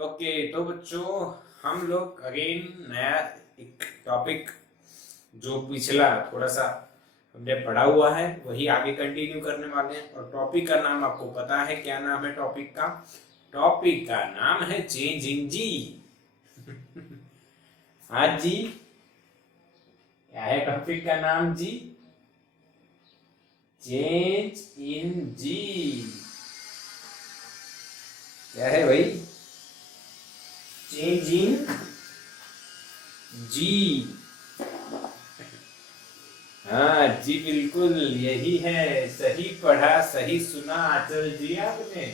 Okay तो बच्चों हम लोग अगेन नया एक टॉपिक जो पिछला थोड़ा सा हमने पढ़ा हुआ है वही आगे कंटिन्यू करने वाले हैं। और टॉपिक का नाम आपको पता है, क्या नाम है टॉपिक का? टॉपिक का नाम है चेंज इन जी। हाँ जी, क्या है टॉपिक का नाम जी? चेंज इन जी। क्या है भाई? चेंज इन जी। हाँ जी, बिल्कुल यही है। सही पढ़ा, सही सुना आचल जी आपने।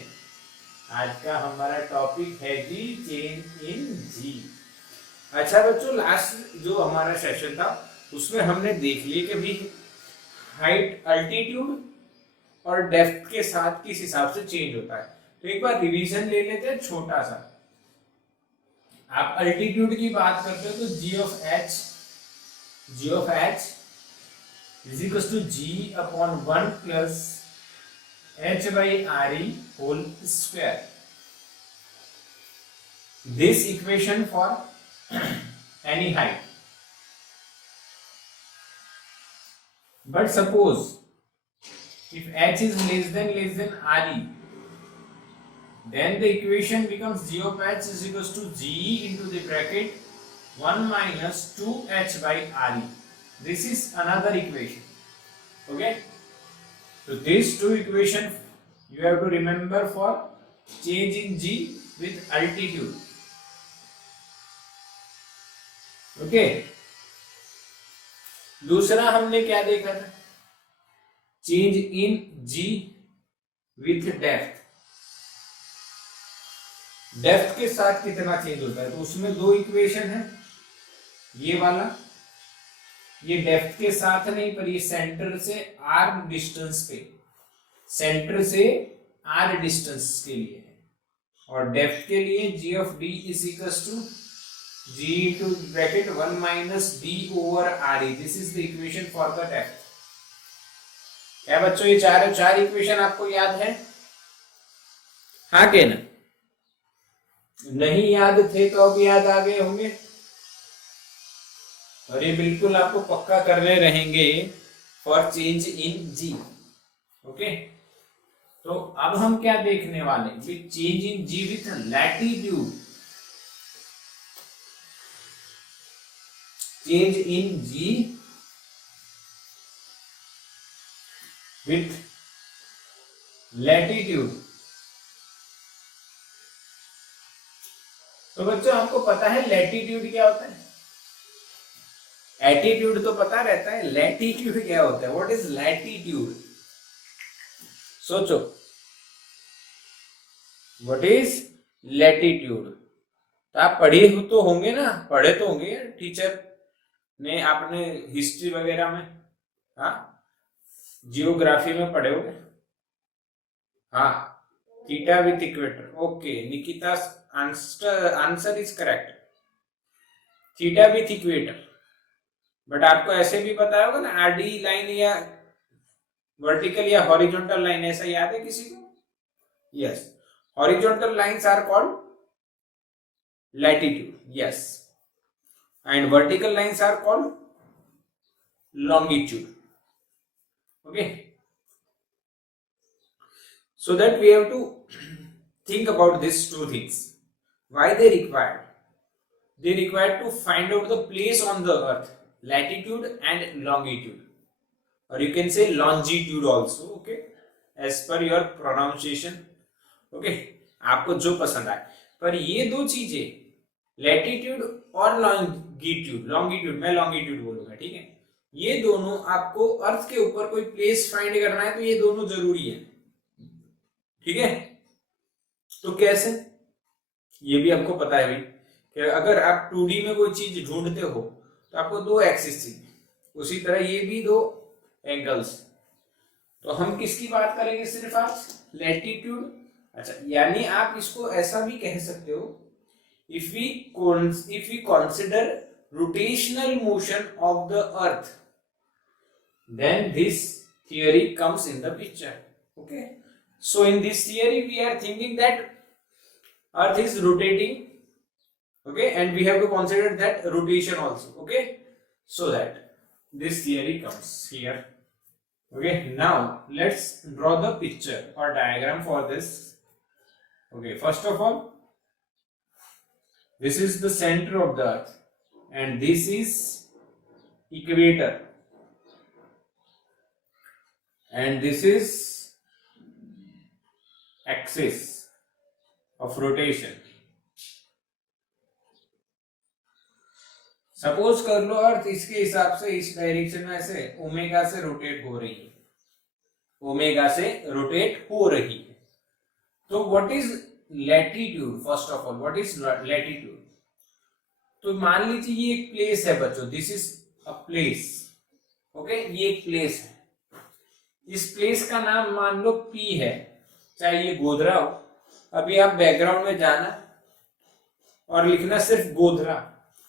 आज का हमारा टॉपिक है जी चेंज इन जी। अच्छा बच्चों, लास्ट जो हमारा सेशन था उसमें हमने देख लिया कि भी हाइट अल्टीट्यूड और डेप्थ के साथ किस हिसाब से चेंज होता है। तो एक बार रिवीजन ले लेते हैं छोटा सा। आप अल्टीट्यूड की बात करते हो तो G of H is equals to g upon 1 plus h by re whole square. This equation for any height. But suppose if h is less than re, then the equation becomes g of h is equals to g into the bracket 1 minus 2h by re. This is another equation. Okay, so these two equations you have to remember for change in g with altitude. Okay, दूसरा हमने क्या देखा था? Change in g with depth. Depth के साथ कितना change होता है, तो उसमें दो इक्वेशन है। ये वाला, ये डेप्थ के साथ नहीं पर ये सेंटर से आर डिस्टेंस पे, सेंटर से आर डिस्टेंस के लिए है। और डेप्थ के लिए g of d is equals to g into bracket 1 minus d over re. This is the equation for the depth. क्या बच्चों ये चार इक्वेशन आपको याद है? हाँ के ना? नहीं याद थे तो अब याद आ गए होंगे, और ये बिल्कुल आपको पक्का करने रहेंगे for change in g. Okay, तो अब हम क्या देखने वाले? Change in g with latitude. Change in g with latitude. तो बच्चों आपको पता है लैटिट्यूड क्या होता है? एटीट्यूड तो पता रहता है, लैटिट्यूड क्या होता है? What is latitude? सोचो, व्हाट इज लैटिट्यूड? तो आप पढ़े तो होंगे ना, पढ़े तो होंगे टीचर ने, आपने हिस्ट्री वगैरह में, हाँ जियोग्राफी में पढ़े होंगे। हाँ, theta with equator. Okay, Nikita answer is correct, theta with equator. But आपको ऐसे भी पता होगा ना, आरडी लाइन या वर्टिकल या हॉरिजॉन्टल लाइन, ऐसा याद है किसी को? Yes, horizontal lines are called latitude, yes, and vertical lines are called longitude. Okay, so that we have to think about these two things. Why they required? They required to find out the place on the earth, latitude and longitude, or you can say longitude also. Okay, as per your pronunciation. Okay, आपको जो पसंद आए, पर ये दो चीजें latitude और longitude मैं लॉन्गिट्यूड बोलूंगा, ठीक है? ये दोनों आपको अर्थ के ऊपर कोई प्लेस फाइंड करना है तो ये दोनों जरूरी है, ठीक है? तो कैसे, ये भी आपको पता है भाई कि अगर आप 2D में कोई चीज ढूंढते हो तो आपको दो एक्सिस चाहिए, उसी तरह ये भी दो एंगल्स। तो हम किसकी बात करेंगे सिर्फ आज? लैटिट्यूड। अच्छा, यानी आप इसको ऐसा भी कह सकते हो, if we consider rotational motion of the earth, then this theory comes in the picture. Okay, so in this theory we are thinking that Earth is rotating, okay, and we have to consider that rotation also, okay, so that this theory comes here. Okay, now let's draw the picture or diagram for this. Okay, first of all, this is the center of the earth and this is equator and this is axis of rotation. Suppose कर लो अर्थ इसके हिसाब से इस direction में ऐसे omega से rotate हो रही है, ओमेगा से रोटेट हो रही है। तो what is latitude? First of all what is latitude? तो मान लीजिए ये एक प्लेस है बच्चों, this is a place, okay, ये एक प्लेस है। इस प्लेस का नाम मान लो P है, चाहे ये गोधरा हो। अभी आप बैकग्राउंड में जाना और लिखना सिर्फ गोधरा,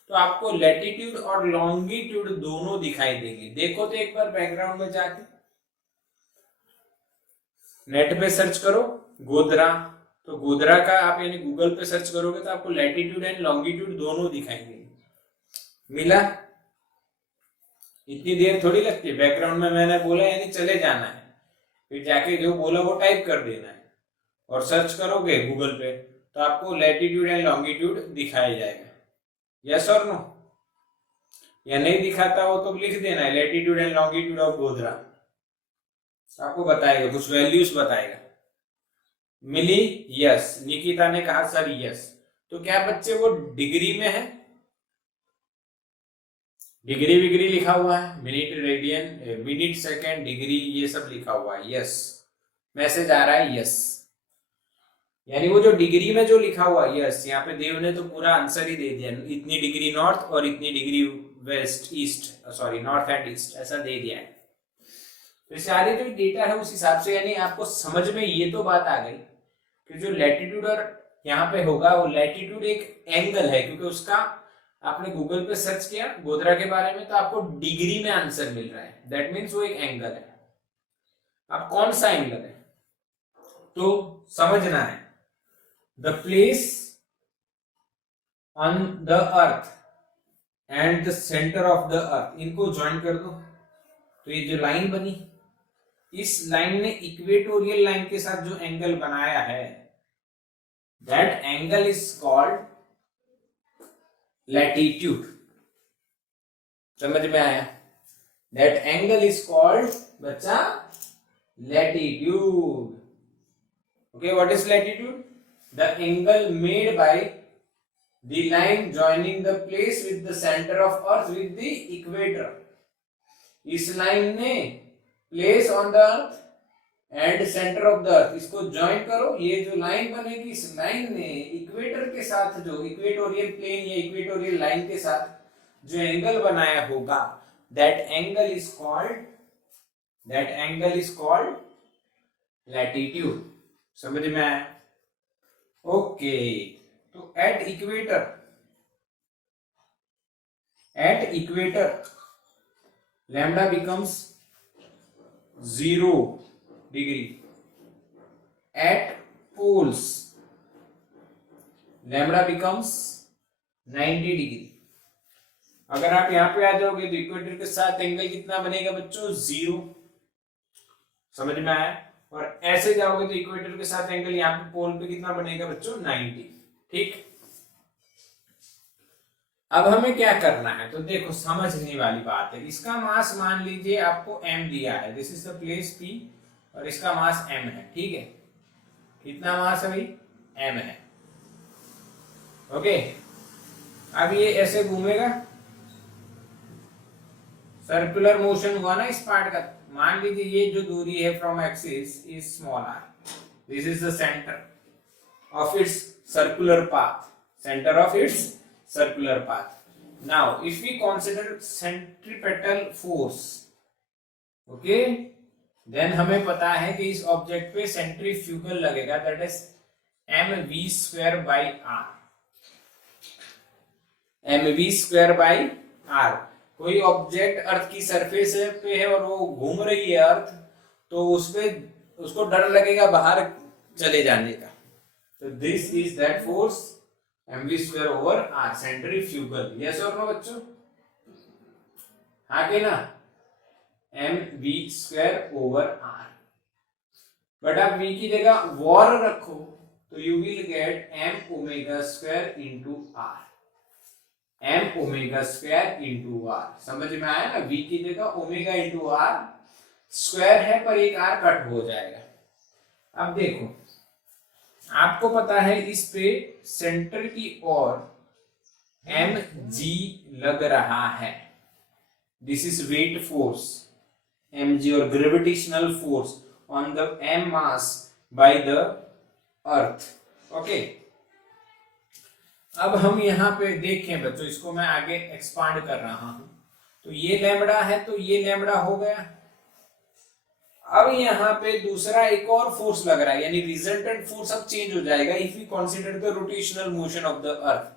तो आपको लैटिट्यूड और लॉन्गिट्यूड दोनों दिखाई देंगे। देखो तो एक बार बैकग्राउंड में जाके नेट पे सर्च करो गोधरा, तो गोधरा का आप यानी गूगल पे सर्च करोगे तो आपको लैटिट्यूड एंड लॉन्गिट्यूड दोनों दिखाई देंगे। मिला? इतनी देर थोड़ी लगती है, बैकग्राउंड में मैंने बोला यानी चले जाना है, फिर जाके जो बोला वो टाइप कर देना है और सर्च करोगे गूगल पे तो आपको लैटिट्यूड एंड लॉन्गिट्यूड दिखाया जाएगा। यस और नो? या नहीं दिखाता हो तो लिख देना है latitude and longitude of Godhra, आपको बताएगा, कुछ वैल्यूज बताएगा। मिली? यस। निकिता ने कहा सर यस। तो क्या बच्चे वो डिग्री में है? डिग्री विग्री लिखा हुआ है, minute radian minute second degree ये सब लिखा हुआ है। यस, मैसेज आ रहा है यस, यानी वो जो डिग्री में जो लिखा हुआ यस, यहाँ पे देव ने तो पूरा आंसर ही दे दिया, इतनी डिग्री नॉर्थ और इतनी degree west east, sorry north and east, ऐसा दे दिया है। तो सारे जो डेटा है उस हिसाब से, यानी आपको समझ में ये तो बात आ गई कि जो लैटिट्यूड और यहाँ पे होगा वो लैटिट्यूड एक एंगल है, क्योंकि उसका आपने गूगल पे सर्च किया गोधरा के बारे में तो आपको डिग्री में आंसर मिल रहा है, दैट मीन्स वो एक एंगल है। अब कौन सा एंगल है तो समझना है, the place on the earth and the centre of the अर्थ, इनको ज्वाइन कर दो तो ये जो लाइन बनी, इस लाइन ने इक्वेटोरियल लाइन के साथ जो एंगल बनाया है that angle is called latitude. समझ में आया? दैट एंगल इज कॉल्ड बच्चा latitude. Okay, what is latitude? The angle made by the line joining the place with the centre of earth with the equator. इस line ने place on the earth and centre of the अर्थ, इसको join करो, ये जो line बनेगी इस line ने equator के साथ, जो इक्वेटोरियल प्लेन या इक्वेटोरियल लाइन के साथ जो एंगल बनाया होगा that angle is called latitude. समझ में आया? ओके, तो at equator lambda becomes 0 degree, at poles lambda becomes 90 degree. अगर आप यहां पे आ जाओगे तो इक्वेटर के साथ एंगल कितना बनेगा बच्चों? 0। समझ में आया? और ऐसे जाओगे तो इक्वेटर के साथ एंगल यहाँ पे पोल पे कितना बनेगा बच्चों? 90। ठीक, अब हमें क्या करना है तो देखो समझने वाली बात है। इसका मास मान लीजिए आपको m दिया है, this is the place P और इसका मास m है। ठीक है, कितना मास है भाई? m है। ओके, अब ये ऐसे घूमेगा, सर्कुलर मोशन हुआ ना इस पार्ट का। मान लीजिए ये जो दूरी है from axis is small r, this is the centre of its circular path, centre of its circular path. Now if we consider centripetal force, okay, then हमें पता है कि इस ऑब्जेक्ट पे सेंट्रीफ्यूगल लगेगा, that is mv² by r, mv² by r। कोई object अर्थ की surface पे है और वो घूम रही है अर्थ, तो उसको डर लगेगा बाहर चले जाने का, तो this is that force mv square over r, centrifugal. Yes और नो बच्चों? हाँ कि ना? mv square over r। But आप v की जगह वॉर रखो तो you will gate m omega square into r, m omega square into r। समझ में आया ना? v की जगह ओमेगा इंटू r स्क्वायर है, पर एक r कट हो जाएगा। अब देखो, आपको पता है इस पे सेंटर की ओर mg लग रहा है। This is weight force mg और gravitational force on the m mass by the earth. Okay, अब हम यहाँ पे देखें बच्चों, इसको मैं आगे एक्सपांड कर रहा हूं। तो ये लैम्बडा है, तो ये लैम्बडा हो गया। अब यहाँ पे दूसरा एक और फोर्स लग रहा है, यानी रिजल्टेंट फोर्स अब चेंज हो जाएगा if we consider the rotational motion of the earth.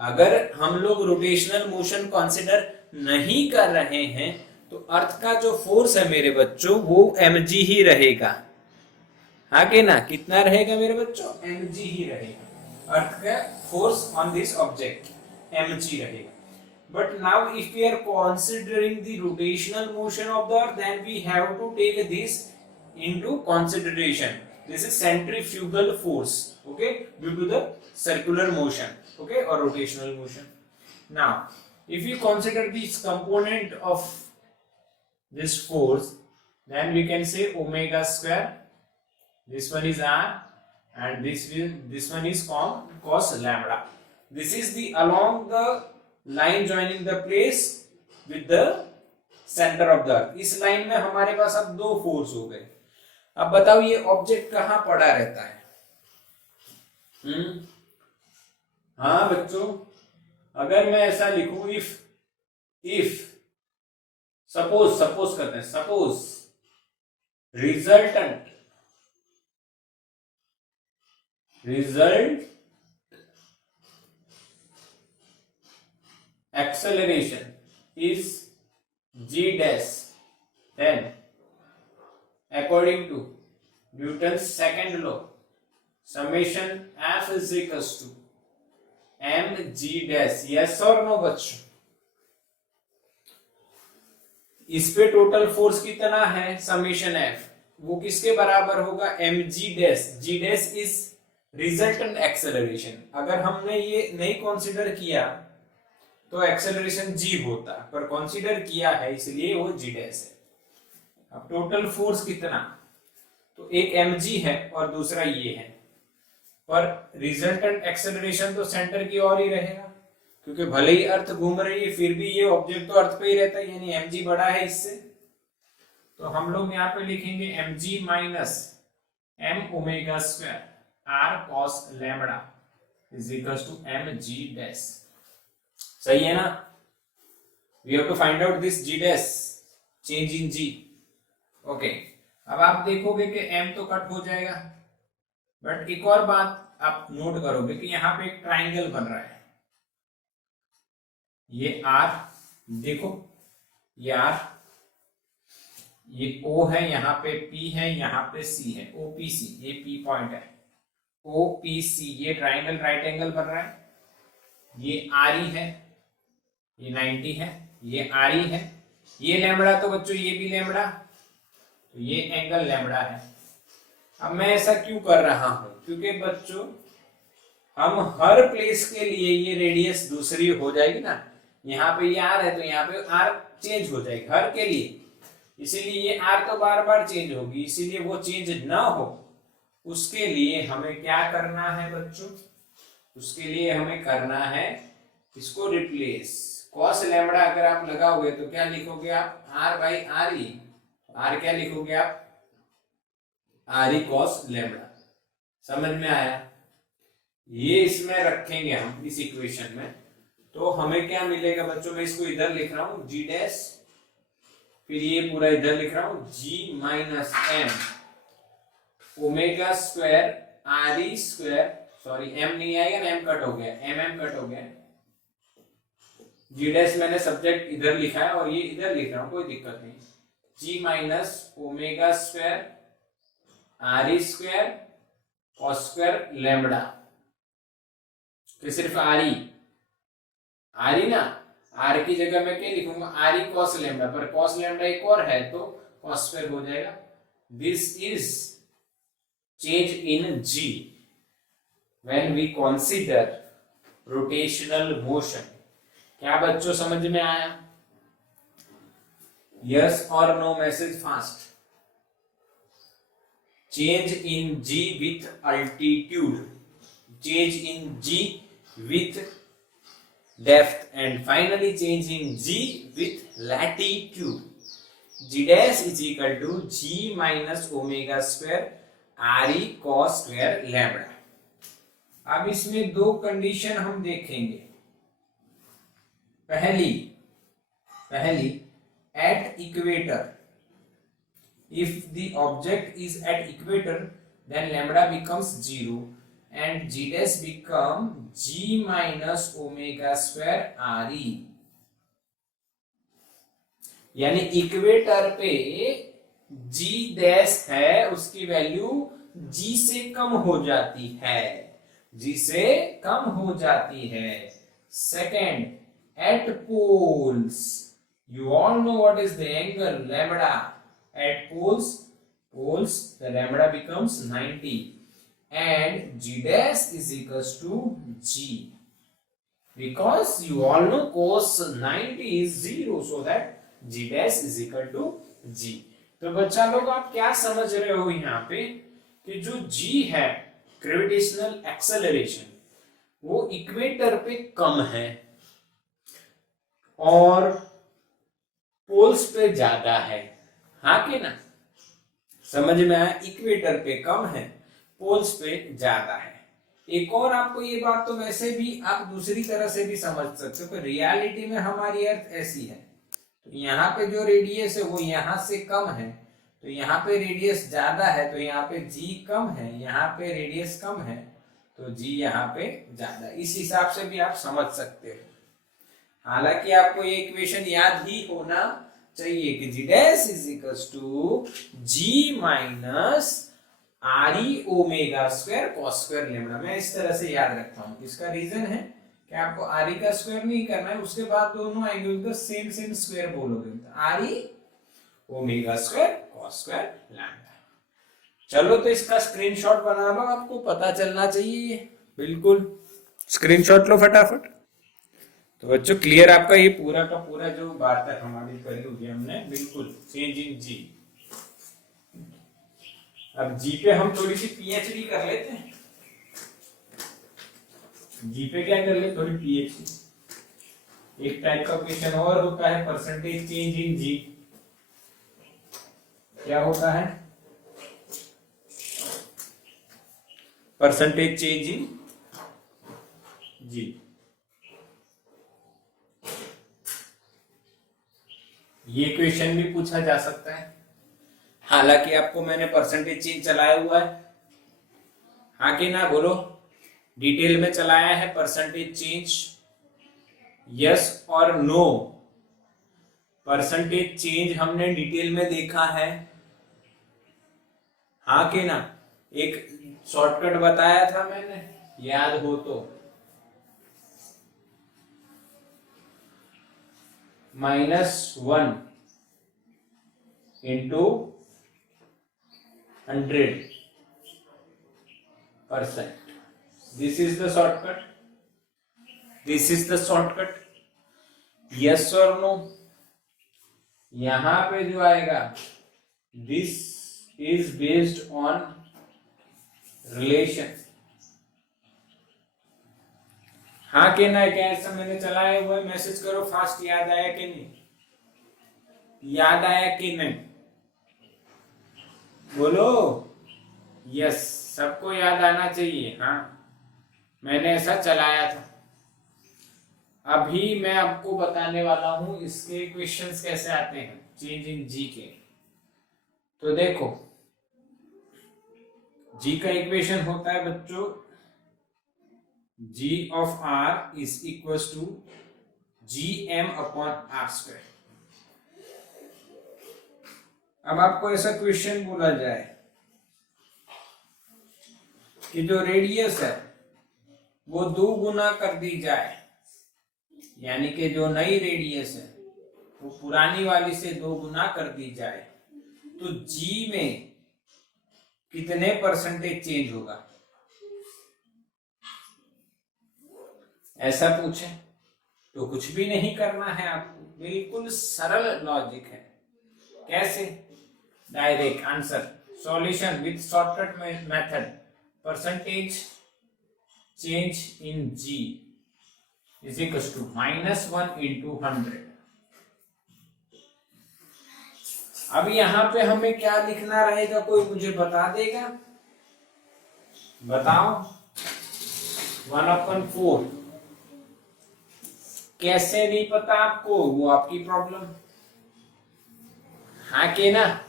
अगर हम लोग रोटेशनल मोशन कंसीडर नहीं कर रहे हैं तो अर्थ का जो फोर्स है मेरे बच्चों वो mg ही रहेगा। हाँ कि ना? कितना रहेगा मेरे बच्चों? mg ही रहेगा। अर्थ का force on this object mg रहेगा। But now if we are considering the rotational motion of the earth, then we have to take this into consideration. This is centrifugal force, okay, due to the circular motion, okay, or rotational motion. Now if you consider this component of this force, then we can say omega square, this one is r, and this one is cos lambda. This is the along the line joining the place with the centre of the अर्थ। इस line में हमारे पास अब दो force हो गए। अब बताओ ये ऑब्जेक्ट कहां पड़ा रहता है? हाँ बच्चों, अगर मैं ऐसा लिखूं, इफ सपोज करते हैं, suppose result acceleration is g dash, then according to Newton's second law, summation f is equals to mg dash। yes और no बच्चों? इस पे टोटल फोर्स कितना है? समेशन f, वो किसके बराबर होगा? mg dash। g dash is resultant acceleration. अगर हमने ये नहीं कंसीडर किया तो एक्सेलरेशन g होता, पर कंसीडर किया है इसलिए वो g डैश है। अब टोटल फोर्स कितना? तो एक mg है और दूसरा ये है, पर रिजल्टेंट एक्सेलरेशन तो सेंटर की ओर ही रहेगा, क्योंकि भले ही अर्थ घूम रही है फिर भी ये ऑब्जेक्ट तो अर्थ पे ही रहता है, यानी mg बड़ा है इससे। तो हम लोग यहाँ पे लिखेंगे mg minus m omega square r cos lambda is equals to mg dash. सही है ना? We have to find out this g dash, change in g। Okay, अब आप देखोगे कि m तो कट हो जाएगा, बट एक और बात आप नोट करोगे कि यहाँ पे एक ट्राइंगल बन रहा है। ये r, देखो ये r, ये O है, यहाँ पे P है, यहाँ पे C है, OPC, ये P पॉइंट है, OPC, ये ट्राइंगल राइट एंगल बन रहा है। ये RE है, ये 90 है, ये RE है, ये लैम्बडा, तो बच्चों ये भी लैम्बडा, तो ये एंगल लैम्बडा है। अब मैं ऐसा क्यों कर रहा हूं? क्योंकि बच्चों हम हर प्लेस के लिए ये रेडियस दूसरी हो जाएगी ना, यहाँ पे ये R है तो यहाँ पे R चेंज हो जाएगी हर के लिए, इसीलिए ये R तो बार बार चेंज होगी, इसीलिए वो चेंज ना हो उसके लिए हमें क्या करना है बच्चों? उसके लिए हमें करना है इसको रिप्लेस। कॉस लैम्बडा अगर आप लगाओगे तो क्या लिखोगे आप? R by RE। R क्या लिखोगे आप? RE cos lambda. समझ में आया? ये इसमें रखेंगे हम इस इक्वेशन में, तो हमें क्या मिलेगा बच्चों? मैं इसको इधर लिख रहा हूं g डैश, फिर ये पूरा इधर लिख रहा हूं g minus m omega square RE square, sorry m नहीं आएगा ना, m कट हो गया, m कट हो गया। g डैश मैंने सब्जेक्ट इधर लिखा है और ये इधर लिख रहा हूं, कोई दिक्कत नहीं। g minus omega square RE square cos square lambda, तो सिर्फ आर ही ना, आर की जगह मैं क्या लिखूंगा, आर ही कॉस लैम्बडा, पर कॉस लैम्बडा एक और है तो कॉस स्क्वायर हो जाएगा। This is change in g when we consider rotational motion. क्या बच्चों समझ में आया? यस और no message fast. Change in g with altitude, change in g with depth and finally change in g with latitude. G dash is equal to g minus omega square R E cos square lambda. अब इसमें दो condition हम देखेंगे। पहली at equator, if the object is at equator then lambda becomes 0 and g dash become g minus omega square re, यानी equator पे g dash है उसकी वैल्यू g से कम हो जाती है, g से कम हो जाती है। Second, at poles, you all know what is the angle lambda at poles, the lambda becomes 90 and g dash is equals to g, because you all know cos 90 is 0, so that g dash is equal to g। तो बच्चा लोग आप क्या समझ रहे हो यहाँ पे कि जो g है ग्रेविटेशनल एक्सेलरेशन वो इक्वेटर पे कम है और पोल्स पे ज्यादा है, हाँ कि ना? समझ में आया? इक्वेटर पे कम है, पोल्स पे ज्यादा है। एक और आपको ये बात तो वैसे भी आप दूसरी तरह से भी समझ सकते हो कि रियलिटी में हमारी अर्थ ऐसी है, तो यहाँ पे जो रेडियस है वो यहाँ से कम है, तो यहाँ पे रेडियस ज्यादा है तो यहाँ पे जी कम है, यहाँ पे रेडियस कम है तो जी यहाँ पे ज्यादा। इस हिसाब से भी आप समझ सकते हो। हालांकि आपको ये इक्वेशन याद ही होना चाहिए कि g dash is equals to g minus r e omega square cos square lambda. मैं इस तरह से याद रखता हूं। इसका रीजन है कि आपको आर ई का स्क्वायर नहीं करना है, उसके बाद दोनों आएंगे तो सेम स्क्वायर बोलोगे, are e omega square cos square lambda. चलो तो इसका स्क्रीनशॉट बना लो, आपको पता चलना चाहिए। बिल्कुल स्क्रीनशॉट लो फटाफट। तो बच्चों क्लियर आपका ये पूरा का पूरा जो वार्ता हमारी करी होगी हमने, बिल्कुल चेंज इन जी। अब जी पे हम थोड़ी सी पीएचडी कर लेते हैं। जी पे क्या कर ले, थोड़ी पीएचडी। एक टाइप का क्वेश्चन और होता है परसेंटेज चेंज इन जी। क्या होता है? परसेंटेज चेंज इन जी। ये क्वेश्चन भी पूछा जा सकता है, हालांकि आपको मैंने परसेंटेज चेंज चलाया हुआ है, हाँ कि ना? बोलो, डिटेल में चलाया है परसेंटेज चेंज, यस और नो? परसेंटेज चेंज हमने डिटेल में देखा है, हाँ कि ना? एक शॉर्टकट बताया था मैंने, याद हो तो, -1 into 100%। This is the shortcut, this is the shortcut, yes or no? यहां पे जो आएगा this is based on relation, हाँ कि ना? क्या ऐसा मैंने चलाया हुआ है? मैसेज करो फास्ट, याद आया कि नहीं? याद आया कि नहीं? बोलो यस, सबको याद आना चाहिए। हाँ, मैंने ऐसा चलाया था। अभी मैं आपको बताने वाला हूं इसके क्वेश्चंस कैसे आते हैं चेंज इन जी के। तो देखो, जी का इक्वेशन होता है बच्चों, g of r is equals to gm upon r square। अब आपको ऐसा क्वेश्चन बोला जाए कि जो रेडियस है वो 2 गुना कर दी जाए, यानी कि जो नई रेडियस है वो पुरानी वाली से 2 गुना कर दी जाए, तो जी में कितने परसेंटेज चेंज होगा, ऐसा पूछे। तो कुछ भी नहीं करना है आपको, बिल्कुल सरल लॉजिक है। कैसे? Direct answer, solution with shortcut method, percentage change in g is equal to -1 into 100। अब यहां पे हमें क्या लिखना रहेगा, कोई मुझे बता देगा? बताओ। 1/4 कैसे नहीं पता आपको, वो आपकी प्रॉब्लम। हाँ के ना,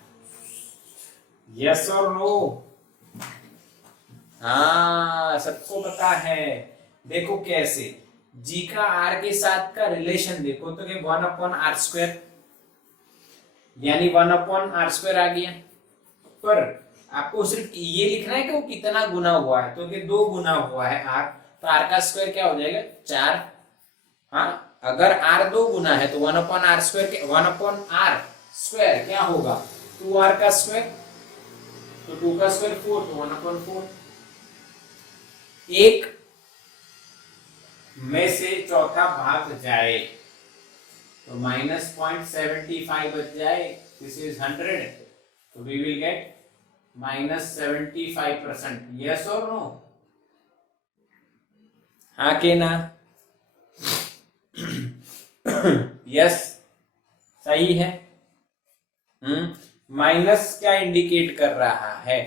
यस और नो? हाँ, सबको पता है। देखो कैसे, जी का आर के साथ का रिलेशन देखो तो 1/r², यानी 1/r² आ गया। पर आपको सिर्फ ये लिखना है कि वो कितना गुना हुआ है, तो कि 2 गुना हुआ है आर, तो आर का स्क्वायर क्या हो जाएगा? 4। हाँ, अगर r 2 गुना है तो 1/r² 1/r² क्या होगा? 2r का स्क्वायर, तो 2 का स्क्वायर 4, तो 1/4। एक में से चौथा भाग जाए तो -0.75 बच जाए, दिस इज 100, तो वी विल गेट -75%। यस और नो? हाँ के ना? यस, सही है। माइनस क्या इंडिकेट कर रहा है?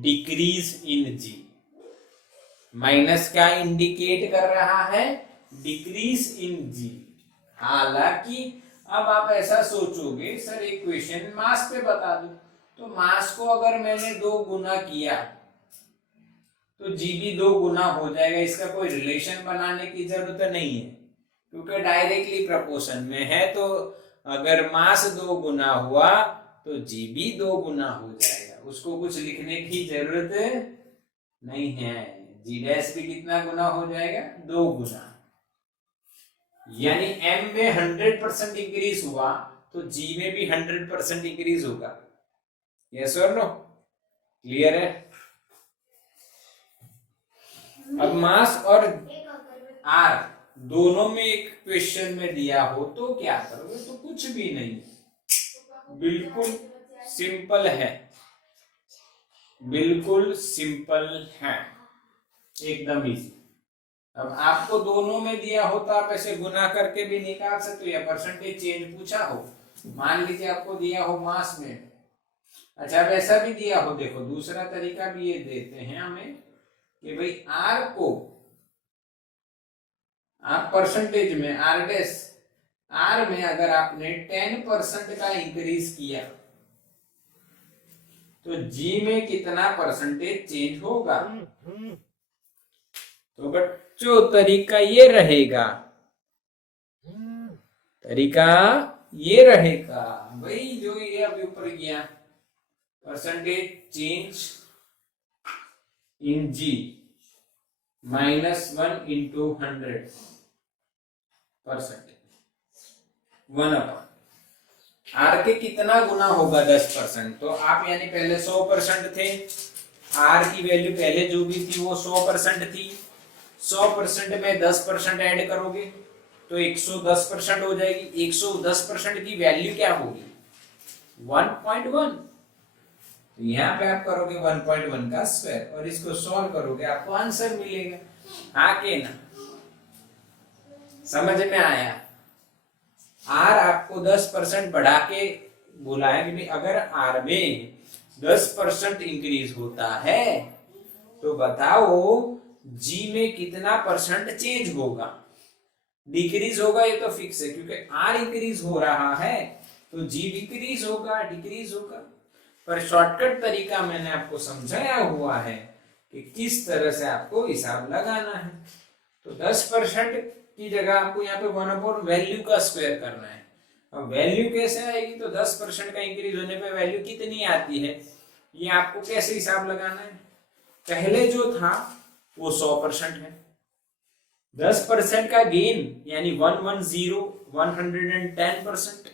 Decrease in g. माइनस क्या इंडिकेट कर रहा है? Decrease in g. हालांकि अब आप ऐसा सोचोगे, सर इक्वेशन मास पे बता दो, तो मास को अगर मैंने 2 गुना किया तो जी भी 2 गुना हो जाएगा, इसका कोई रिलेशन बनाने की जरूरत नहीं है, क्योंकि डायरेक्टली प्रोपोर्शन में है। तो अगर मास 2 गुना हुआ तो जी भी 2 गुना हो जाएगा, उसको कुछ लिखने की जरूरत नहीं है। जी डैश भी कितना गुना हो जाएगा? 2 गुना। यानी m में 100% इंक्रीज हुआ तो g में भी 100% इंक्रीज होगा। यस और नो? क्लियर है? अब मास और r दोनों में एक क्वेश्चन में दिया हो तो क्या करोगे? तो कुछ भी नहीं, बिल्कुल सिंपल है, बिल्कुल सिंपल है, एकदम इजी। अब आपको दोनों में दिया हो तो आप ऐसे गुना करके भी निकाल सकते हो, या परसेंटेज चेंज पूछा हो, मान लीजिए आपको दिया हो मास में। अच्छा, वैसा भी दिया हो, देखो दूसरा तरीका भी ये देते हैं हमें कि भाई आर को आप परसेंटेज में आर डैश, आर में अगर आपने 10% का इंक्रीज किया तो जी में कितना परसेंटेज चेंज होगा? तो बच्चों तरीका ये रहेगा, तरीका ये रहेगा भाई, जो ये अभी ऊपर गया, percentage change in g -1 into 100%, 1/, R के कितना गुना होगा? 10%। तो आप यानी पहले 100% थे, आर की वैल्यू पहले जो भी थी वो 100% थी, 100% में 10% ऐड करोगे तो 110% हो जाएगी। 110% की वैल्यू क्या होगी? 1.1। तो यहाँ पे आप करोगे 1.1 का स्क्वायर और इसको सॉल्व करोगे, आपको आंसर मिलेगा। हाँ के ना? समझ में आया? आर आपको 10% बढ़ा के बोला है कि अगर आर में 10% इंक्रीज होता है तो बताओ जी में कितना परसेंट चेंज होगा? डिक्रीज होगा, ये तो फिक्स है, क्योंकि आर इंक्रीज हो रहा है तो जी डिक्रीज होगा, डिक्रीज होगा। पर शॉर्टकट तरीका मैंने आपको समझाया हुआ है कि किस तरह से आपको हिसाब लगाना है। तो 10% की जगह आपको यहाँ पे 1/, वैल्यू का स्क्वायर करना है। अब वैल्यू कैसे आएगी? तो 10% का इंक्रीज होने पे वैल्यू कितनी आती है, ये आपको कैसे हिसाब लगाना है? पहले जो था वो 100% है, 10% का गेन यानी 110%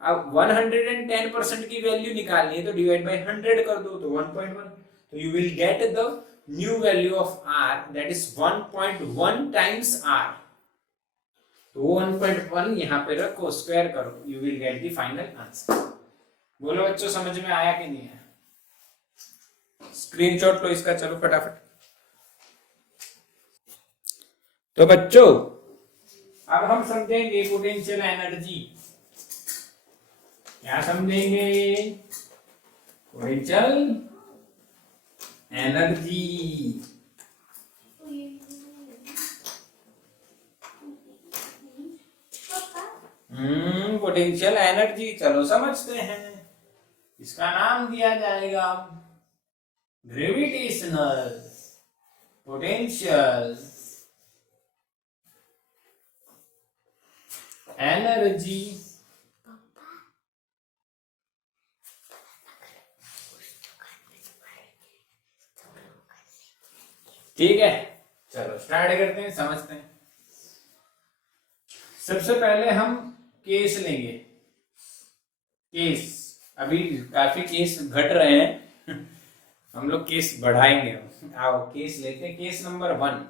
अब 110% की वैल्यू निकालनी है तो डिवाइड बाय 100 कर दो तो 1.1, तो you will get the new value of r that is 1.1 times r। तो 1.1 यहाँ पे रखो, स्क्वायर करो, you will get the final answer. बोलो बच्चों समझ में आया कि नहीं है? स्क्रीनशॉट लो इसका, चलो फटाफट। तो बच्चों अब हम समझेंगे पोटेंशियल एनर्जी। क्या समझेंगे? Potential energy. पोटेंशियल एनर्जी, चलो समझते हैं। इसका नाम दिया जाएगा ग्रेविटेशनल पोटेंशियल एनर्जी। ठीक है, चलो स्टार्ट करते हैं, समझते हैं। सबसे पहले हम केस लेंगे। केस, अभी काफी केस घट रहे हैं हम लोग केस बढ़ाएंगे। आओ केस लेते हैं। Case number 1।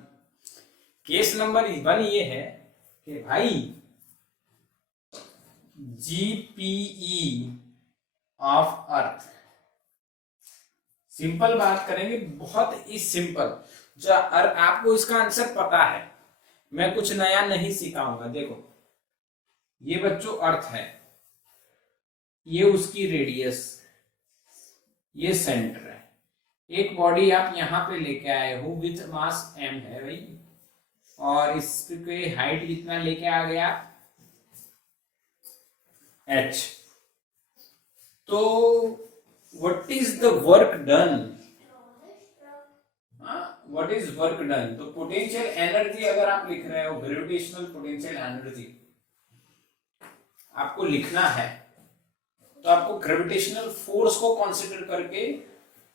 केस नंबर 1 ये है कि भाई जीपीई ऑफ अर्थ। सिंपल बात करेंगे, बहुत ही सिंपल, जो आपको इसका आंसर पता है, मैं कुछ नया नहीं सिखाऊंगा। देखो ये बच्चों अर्थ है, ये उसकी रेडियस, ये सेंटर है। एक बॉडी आप यहां पे लेके आए हो विथ मास m है भाई, और इसके हाइट कितना लेके आ गया h। तो what is the work done? What is work done? तो पोटेंशियल एनर्जी अगर आप लिख रहे हो, ग्रेविटेशनल पोटेंशियल एनर्जी आपको लिखना है, तो आपको ग्रेविटेशनल फोर्स को कंसीडर करके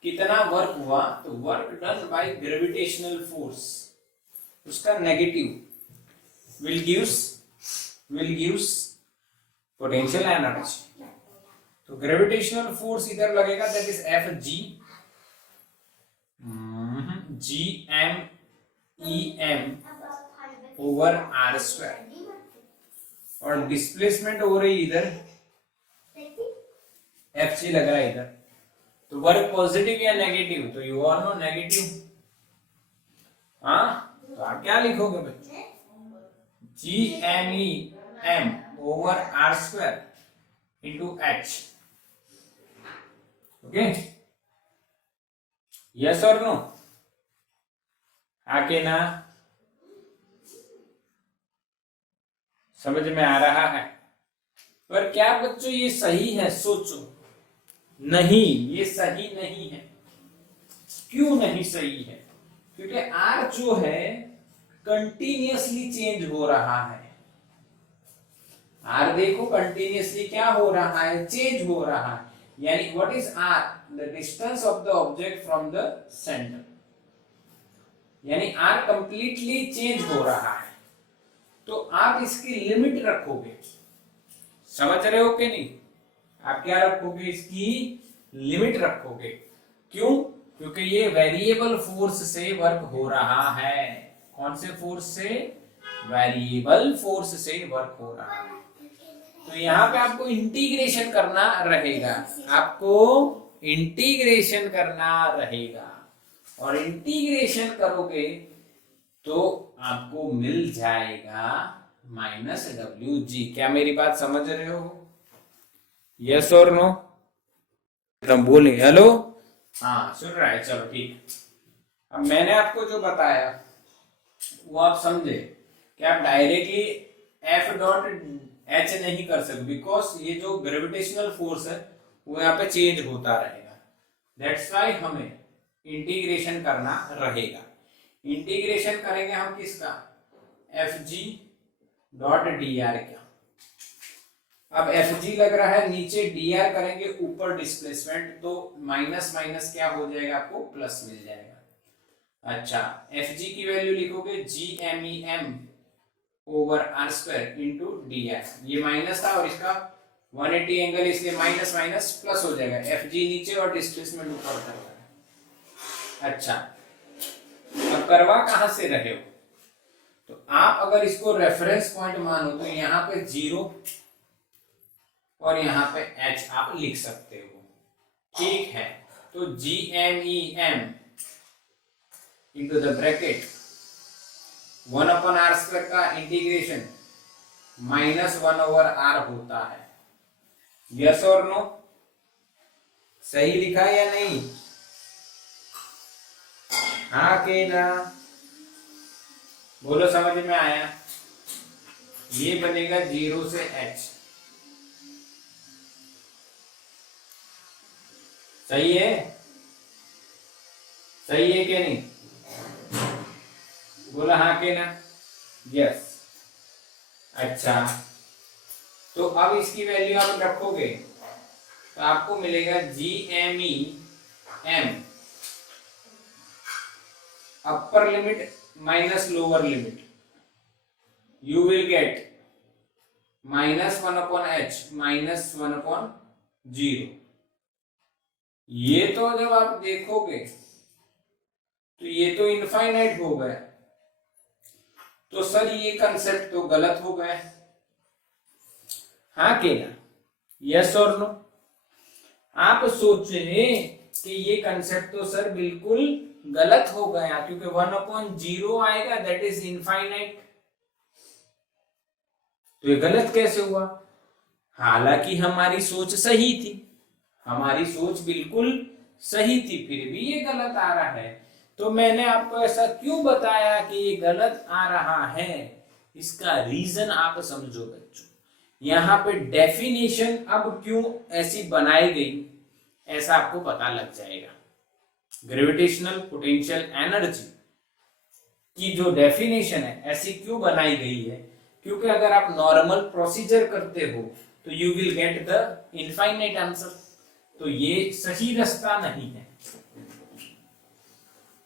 कितना वर्क हुआ, तो work done by gravitational force, उसका negative will gives potential energy. तो ग्रेविटेशनल फोर्स इधर लगेगा, that is F G M E M over are square, और डिस्प्लेसमेंट हो रही इधर एफ जी लग रहा है इधर। तो वर्क पॉजिटिव या नेगेटिव? तो यू ऑल नो नेगेटिव। हाँ, तो आप क्या लिखोगे बच्चे? G M E M over are square into h. Okay, yes और नो? आके ना समझ में आ रहा है? पर क्या बच्चों ये सही है? सोचो, नहीं, ये सही नहीं है। क्यों नहीं सही है? क्योंकि आर जो है कंटिन्यूअसली चेंज हो रहा है। आर देखो कंटिन्यूअसली क्या हो रहा है? चेंज हो रहा है। यानी what is R? The distance of the object from the centre. यानी आर कंप्लीटली चेंज हो रहा है। तो आप इसकी लिमिट रखोगे, समझ रहे हो कि नहीं? आप क्या रखोगे? इसकी लिमिट रखोगे। क्यों? क्योंकि ये वेरिएबल फोर्स से वर्क हो रहा है। कौन से फोर्स से? वेरिएबल फोर्स से वर्क हो रहा है। तो यहाँ पे आपको इंटीग्रेशन करना रहेगा, आपको इंटीग्रेशन करना रहेगा, और इंटीग्रेशन करोगे तो आपको मिल जाएगा माइनस डब्ल्यू जी। क्या मेरी बात समझ रहे हो? यस और नो? तुम बोले हेलो? हाँ सुन रहा है, चलो ठीक। अब मैंने आपको जो बताया वो आप समझे कि आप डायरेक्टली एफ डॉट एच नहीं कर सकते, बिकॉज ये जो ग्रेविटेशनल फोर्स है वो यहाँ पे चेंज होता रहेगा। दैट्स वाई हमें इंटीग्रेशन करना रहेगा। इंटीग्रेशन करेंगे हम किसका? F G dot D are का। अब एफ जी लग रहा है नीचे, डी आर करेंगे ऊपर डिस्प्लेसमेंट, तो माइनस माइनस क्या हो जाएगा, आपको प्लस मिल जाएगा। अच्छा, एफ जी की वैल्यू लिखोगे G M E M over are square into D R, ये माइनस था और इसका 180 एंगल, इसलिए माइनस माइनस प्लस हो जाएगा, एफ जी नीचे और डिस्प्लेसमेंट ऊपर करना है। अच्छा, अब करवा कहां से रहे हो, तो आप अगर इसको रेफरेंस पॉइंट मानो तो यहां पे 0 और यहां पे h आप लिख सकते हो, ठीक है। तो G M E M into the bracket 1/r² का इंटीग्रेशन -1/r होता है। यस और नो, सही लिखा या नहीं? हाँ के ना, बोलो समझ में आया? ये बनेगा 0 से h, सही है? सही है कि नहीं? बोला हाँ के ना? यस। अच्छा, तो अब इसकी वैल्यू आप रखोगे तो आपको मिलेगा G M E M upper limit minus lower limit, you will get -1/h -1/0। ये तो जब आप देखोगे तो ये तो इनफाइनाइट हो गया, तो सर ये कंसेप्ट तो गलत हो गया। हाँ के ना? यस और नो? आप सोचे कि ये कंसेप्ट तो सर बिल्कुल गलत हो गया, क्योंकि 1/0 आएगा, दैट इज इनफाइनाइट, तो ये गलत कैसे हुआ? हालांकि हमारी सोच सही थी, हमारी सोच बिल्कुल सही थी, फिर भी ये गलत आ रहा है। तो मैंने आपको ऐसा क्यों बताया कि ये गलत आ रहा है, इसका रीजन आप समझो बच्चों। यहां पे डेफिनेशन अब क्यों ऐसी बनाई गई, ऐसा आपको पता लग जाएगा। ग्रेविटेशनल पोटेंशियल एनर्जी की जो डेफिनेशन है ऐसी क्यों बनाई गई है, क्योंकि अगर आप नॉर्मल प्रोसीजर करते हो तो you will get the infinite answer, तो ये सही रास्ता नहीं है।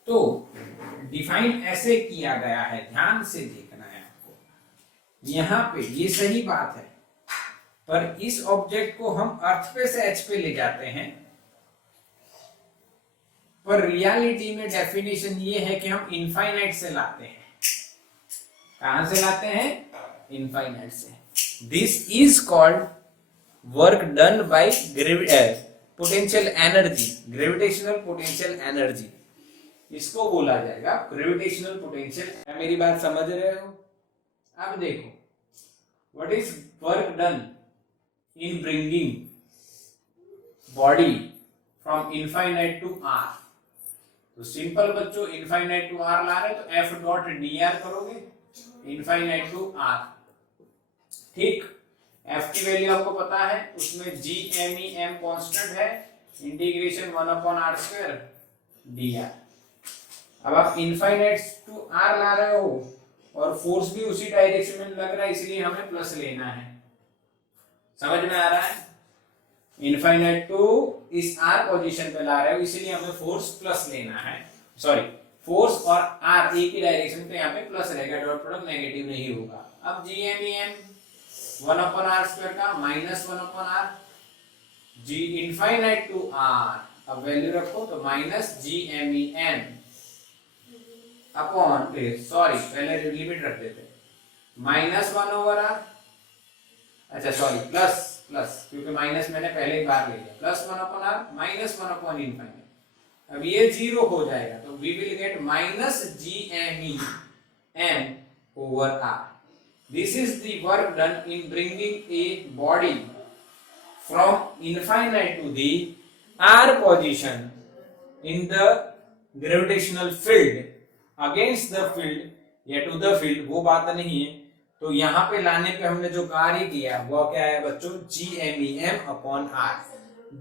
तो डिफाइन ऐसे किया गया है, ध्यान से देखना है आपको, यहां पे ये सही बात है, पर इस ऑब्जेक्ट को हम अर्थ पे से एच पे ले जाते हैं, पर रियलिटी में डेफिनेशन ये है कि हम इनफाइनाइट से लाते हैं। कहां से लाते हैं? इनफाइनाइट से। This is called work done bye potential energy, gravitational potential energy, इसको बोला जाएगा ग्रेविटेशनल पोटेंशियल। क्या मेरी बात समझ रहे हो? अब देखो, what is work done in bringing body from infinite to R? तो सिंपल बच्चों, इनफाइनाइट टू आर ला रहे तो एफ डॉट डी आर करोगे, इनफाइनाइट टू आर, ठीक। एफ की वैल्यू आपको पता है, उसमें जी एम ई एम कॉन्स्टेंट है, इंटीग्रेशन 1/r² डी आर। अब आप इनफाइनाइट टू आर ला रहे हो और फोर्स भी उसी डायरेक्शन में लग रहा है, इसलिए हमें प्लस लेना है। समझ में आ रहा है? इनफाइनाइट टू इस आर पोजीशन पे ला रहे हो, इसलिए हमें फोर्स प्लस लेना है। सॉरी, फोर्स और आर एक ही डायरेक्शन, तो यहाँ पे प्लस रहेगा, डॉट प्रोडक्ट नेगेटिव नहीं होगा। अब जी एम ई एम 1/r² का -1/r, G infinite to R, अब वैल्यू रखो तो माइनस जी एम ई एम अपॉन, सॉरी पहले लिमिट रख देते, -1/r, अच्छा सॉरी प्लस, क्योंकि माइनस मैंने पहले एक बार ले लिया, +1/r -1/∞। अब ये 0 हो जाएगा, तो we will get -GME over r. This is the work done in bringing a body from infinite to the r position in the gravitational field against the field या to the field, वो बात नहीं है। तो यहां पे लाने पे हमने जो कार्य किया वो क्या है बच्चों? GMEM/r.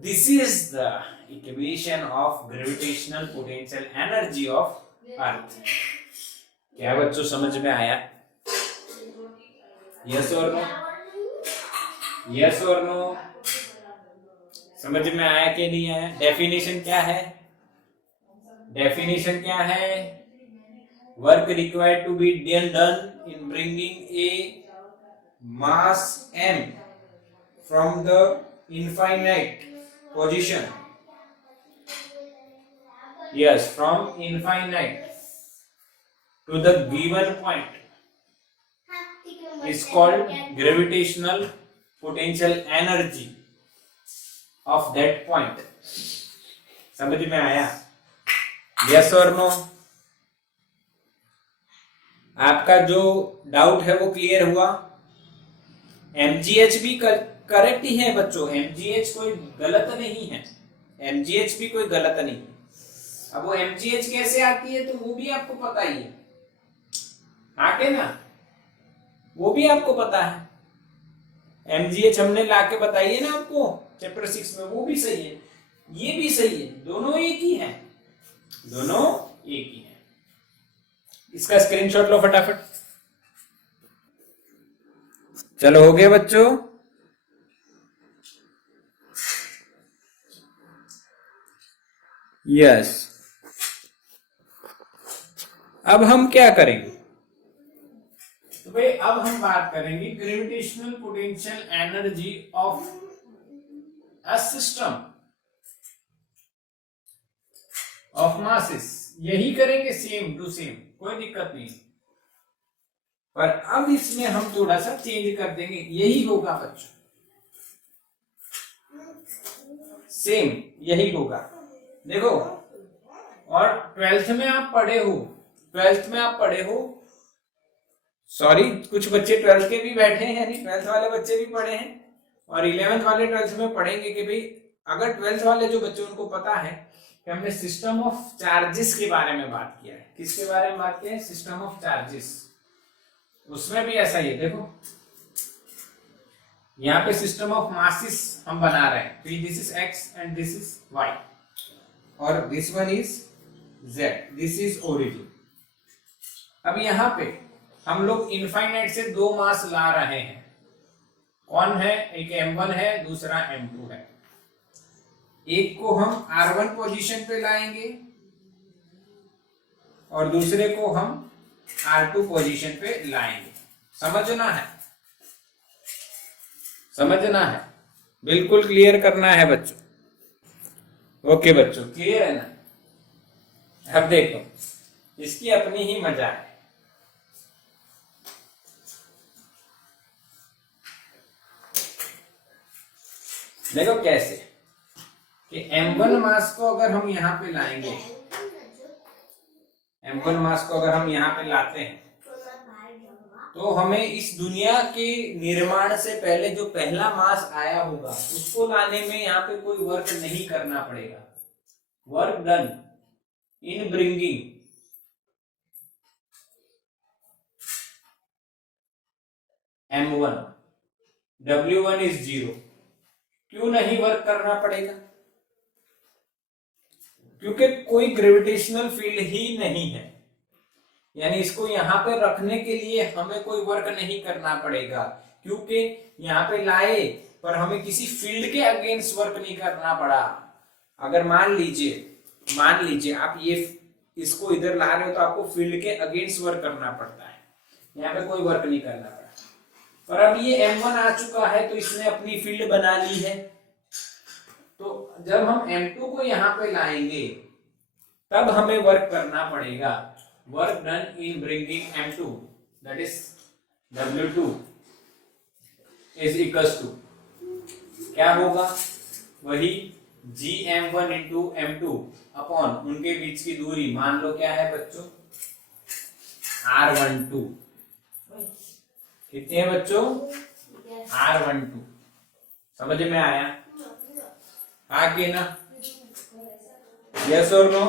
This is the equation of gravitational potential energy of earth. क्या बच्चों समझ में आया? यस और नो? यस और नो? समझ में आया कि नहीं आया? डेफिनेशन क्या है? डेफिनेशन क्या है? Work required to be done in bringing a mass m from the infinite position, yes, from infinite to the given point is called gravitational potential energy of that point. समझ में आया? Yes और no? आपका जो doubt है वो clear हुआ? MGH भी करेक्ट ही है बच्चों, एमजीएच कोई गलत नहीं है, एमजीएच भी कोई गलत नहीं है। अब वो एमजीएच कैसे आती है तो वो भी आपको पता ही है, आके ना, वो भी आपको पता है। एमजीएच हमने लाके बताई है ना आपको चैप्टर 6 में, वो भी सही है, ये भी सही है, दोनों एक ही है, दोनों एक ही है। इसका स्क्रीनशॉट लो फटाफट। चलो हो गए बच्चों? यस। अब हम क्या करेंगे? तो भाई अब हम बात करेंगे gravitational potential energy of a system of masses. यही करेंगे सेम टू सेम, कोई दिक्कत नहीं, पर अब इसमें हम थोड़ा सा चेंज कर देंगे, यही होगा बच्चों, सेम यही होगा। देखो, और 12th में आप पढ़े हो, 12th में आप पढ़े हो, सॉरी कुछ बच्चे 12th के भी बैठे हैं, नहीं 12th वाले बच्चे भी पढ़े हैं, और 11th वाले 12th में पढ़ेंगे कि भाई अगर 12th वाले जो बच्चे उनको पता है कि हमने सिस्टम ऑफ चार्जेस के बारे में बात किया है। किसके बारे में बात किया है? System of charges. उसमें भी ऐसा ही है, देखो यहाँ पे सिस्टम ऑफ मासेस हम बना रहे हैं, this is x and this is y, और this one is z, this is origin. अब यहाँ पे हम लोग इनफाइनाइट से दो मास ला रहे हैं, कौन है? एक m1 है, दूसरा m2 है। एक को हम r1 पोजीशन पे लाएंगे और दूसरे को हम r2 पोजीशन पे लाएंगे। समझना है, समझना है, बिल्कुल क्लियर करना है बच्चों। ओके बच्चों, क्लियर है ना? अब देखो, इसकी अपनी ही मजा है। देखो कैसे कि m1 मास को अगर हम यहाँ पे लाएंगे, m1 मास को अगर हम यहाँ पे लाते हैं तो हमें इस दुनिया के निर्माण से पहले जो पहला मास आया होगा उसको लाने में यहाँ पे कोई वर्क नहीं करना पड़ेगा। Work done in bringing m1, w1 is 0। क्यों नहीं वर्क करना पड़ेगा? क्योंकि कोई ग्रेविटेशनल फील्ड ही नहीं है, यानी इसको यहाँ पे रखने के लिए हमें कोई वर्क नहीं करना पड़ेगा, क्योंकि यहाँ पे लाए पर हमें किसी फील्ड के अगेंस्ट वर्क नहीं करना पड़ा। अगर मान लीजिए आप ये इसको इधर ला रहे हो तो आपको फील्ड के अगेंस्ट वर्क करना पड़ता है, यहाँ पे कोई वर्क नहीं करना पड़ा। पर अब ये m1 आ चुका है तो इसने अपनी फील्ड बना ली है, तो जब हम m2 को यहाँ पे लाएंगे तब हमें वर्क करना पड़ेगा। Work done in bringing m2, that is w2 is equals to क्या होगा? वही gm1 इंटू m2 अपॉन उनके बीच की दूरी, मान लो क्या है बच्चों? r12। कितने हैं बच्चों? r12। समझ में आया? आगे ना, यस और नो?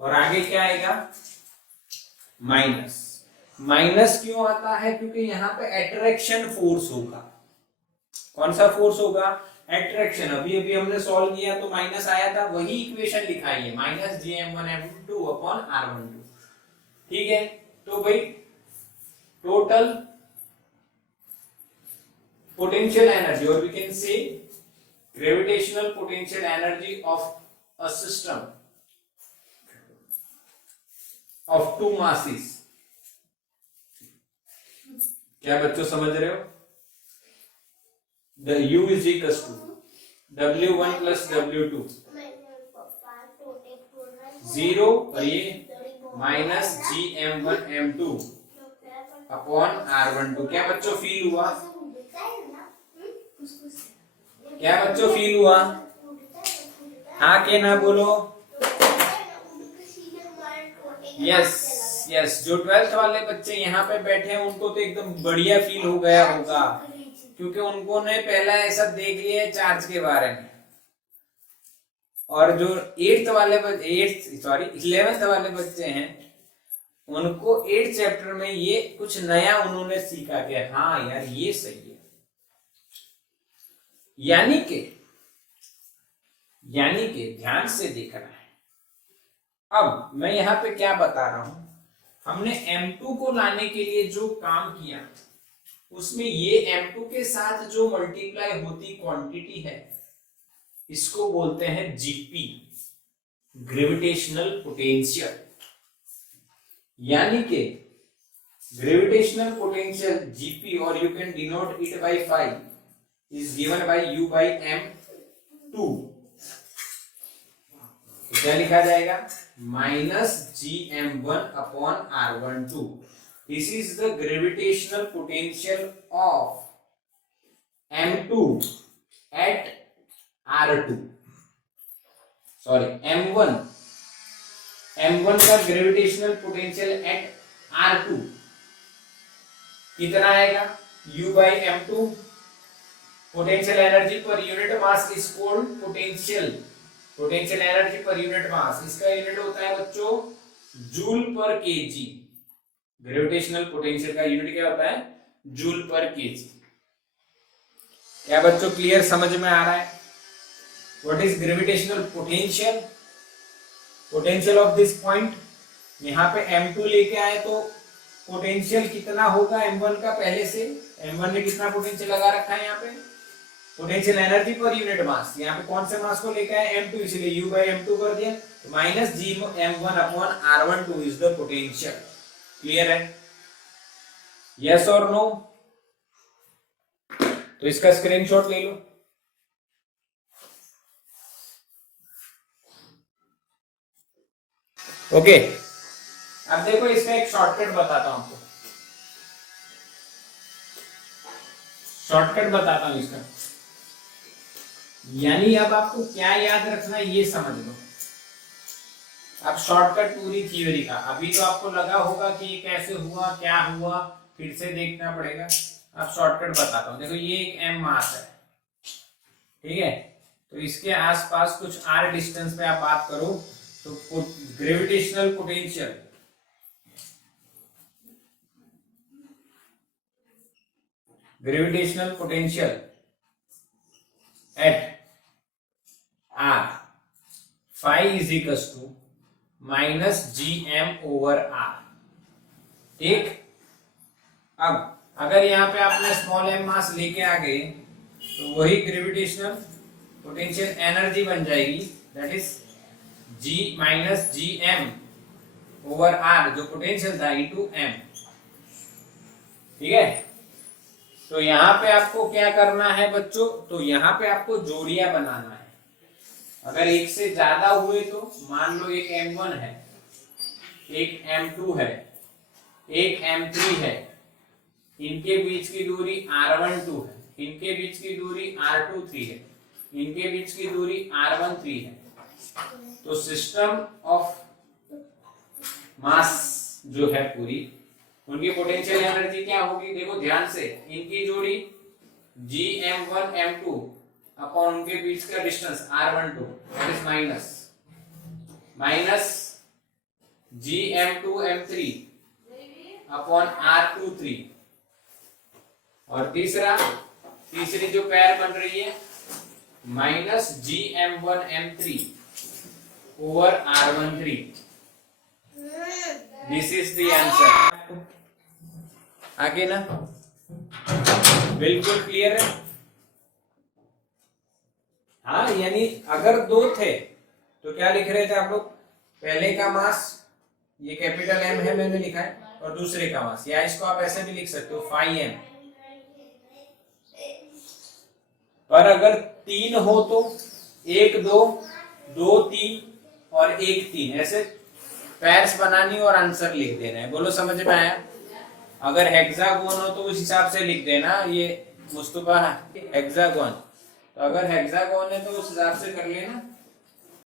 और आगे क्या आएगा? माइनस। माइनस क्यों आता है? क्योंकि यहाँ पे अट्रैक्शन फोर्स होगा। कौन सा फोर्स होगा? अट्रैक्शन। अभी अभी हमने सॉल्व किया तो माइनस आया था, वही इक्वेशन लिखाई है, माइनस gm1m2 अपॉन r12। ठीक है, तो भाई total potential energy, or we can say gravitational potential energy of a system of two masses. क्या बच्चों समझ रहे हो? The U is equals to W1 plus W2 0 और ये minus GM1 M2 upon R12। क्या बच्चों फील हुआ? क्या बच्चों फील हुआ? हाँ के ना बोलो। यस यस, जो 12th वाले बच्चे यहाँ पे बैठे हैं उनको तो एकदम बढ़िया फील हो गया होगा, क्योंकि उनको ने पहला ऐसा देख लिया है चार्ज के बारे में। और जो 11th वाले बच्चे हैं उनको 8th चैप्टर में ये कुछ नया उन्होंने सीखा कि हाँ यार ये सही है। यानी कि ध्यान से देखना है। अब मैं यहाँ पे क्या बता रहा हूं, हमने M2 को लाने के लिए जो काम किया उसमें ये M2 के साथ जो मल्टीप्लाई होती क्वांटिटी है इसको बोलते हैं जीपी, ग्रेविटेशनल पोटेंशियल। यानी कि ग्रेविटेशनल पोटेंशियल जीपी, और you can denote it by 5, is given by U by M2। तो क्या लिखा जाएगा? Minus GM1 upon R12। This is the gravitational potential of M2 at R2, sorry M1 का gravitational potential eight R2 कितना आएगा? U by M2। Potential energy per unit mass is called potential energy per unit mass, इसका unit होता है बच्चों joule पर KG. Gravitational potential का unit क्या होता है? जूल पर केजी। क्या बच्चों क्लियर समझ में आ रहा है? What is gravitational potential? Potential of this point, यहाँ पे M2 लेके आए तो पोटेंशियल कितना होगा M1 का? पहले से M1 ने कितना पोटेंशियल लगा रखा है यहाँ पे? Potential energy per unit mass, यहाँ पे कौन से मास को लेके आए? M2, इसलिए U by M2 कर दिया, तो minus GM1 upon R12 is the potential. Clear है? यस और नो? तो इसका स्क्रीनशॉट ले लो। ओके, अब देखो इसका एक शॉर्टकट बताता हूं आपको, शॉर्टकट बताता हूं इसका। यानी अब आपको क्या याद रखना है ये समझ लो। अब शॉर्टकट पूरी थ्योरी का, अभी तो आपको लगा होगा कि ये कैसे हुआ, क्या हुआ, फिर से देखना पड़ेगा। अब शॉर्टकट बताता हूं। देखो ये एक M मास है, ठीक है, तो इसके आसपास कुछ R डिस्टेंस पे आप बात करो तो gravitational potential at R phi is equals to minus GM over R। ठीक, अब अगर यहाँ पे आपने स्मॉल m मास लेके आ गए तो वही ग्रेविटेशनल पोटेंशियल एनर्जी बन जाएगी, that is G minus GM over R, जो पोटेंशियल था, इनटू M। ठीक है, तो यहाँ पे आपको क्या करना है बच्चों? तो यहाँ पे आपको जोड़ियां बनाना है। अगर एक से ज्यादा हुए तो मान लो एक M1 है, एक M2 है, एक M3 है, इनके बीच की दूरी R12 है, इनके बीच की दूरी R23 है, इनके बीच की दूरी R13 है। तो सिस्टम ऑफ मास जो है पूरी, उनकी पोटेंशियल एनर्जी क्या होगी? देखो ध्यान से, इनकी जोड़ी GM1 M2 अपॉन उनके बीच का distance R12, that is minus GM2 M3 upon R23, और तीसरी जो पैर बन रही है minus GM1 M3 over R13। This is the answer. आगे ना, बिल्कुल क्लियर है। हाँ, यानी अगर दो थे तो क्या लिख रहे थे आप लोग? पहले का मास, ये कैपिटल एम है, मैंने लिखा है, और दूसरे का मास, या इसको आप ऐसे भी लिख सकते हो फाई एम। पर अगर तीन हो तो एक दो, दो तीन और एक तीन, ऐसे पैर्स बनानी और आंसर लिख देना है। बोलो समझ में आया? अगर हेक्सागोन हो तो उस हिसाब से लिख देना। ये मुस्तफा हेक्सागोन, तो अगर हेक्सागोन है तो उस हिसाब से कर लेना।